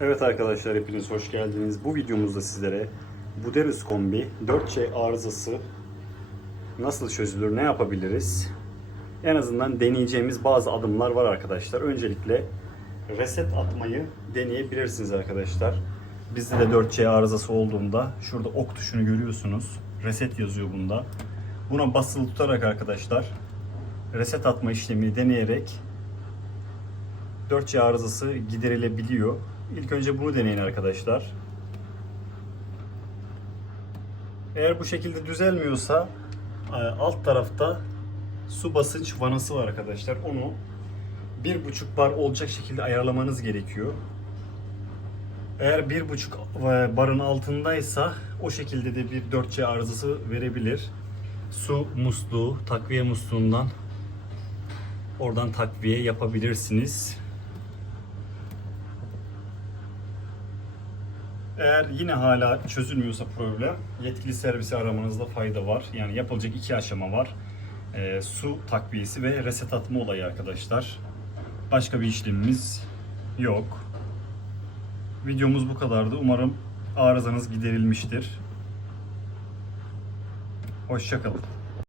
Evet arkadaşlar hepiniz hoş geldiniz. Bu videomuzda sizlere Buderus kombi 4C arızası nasıl çözülür, ne yapabiliriz? En azından deneyeceğimiz bazı adımlar var arkadaşlar. Öncelikle reset atmayı deneyebilirsiniz arkadaşlar. Bizde de 4C arızası olduğunda şurada ok tuşunu görüyorsunuz. Reset yazıyor bunda. Buna basılı tutarak arkadaşlar reset atma işlemini deneyerek 4C arızası giderilebiliyor. İlk önce bunu deneyin arkadaşlar. Eğer bu şekilde düzelmiyorsa e, alt tarafta su basınç vanası var arkadaşlar. Onu bir buçuk bar olacak şekilde ayarlamanız gerekiyor. Eğer bir buçuk e, barın altındaysa o şekilde de bir 4C arızası verebilir. Su musluğu, takviye musluğundan oradan takviye yapabilirsiniz. Eğer yine hala çözülmüyorsa problem, yetkili servisi aramanızda fayda var. Yani yapılacak iki aşama var. Ee, su takviyesi ve reset atma olayı arkadaşlar. Başka bir işlemimiz yok. Videomuz bu kadardı. Umarım arızanız giderilmiştir. Hoşçakalın.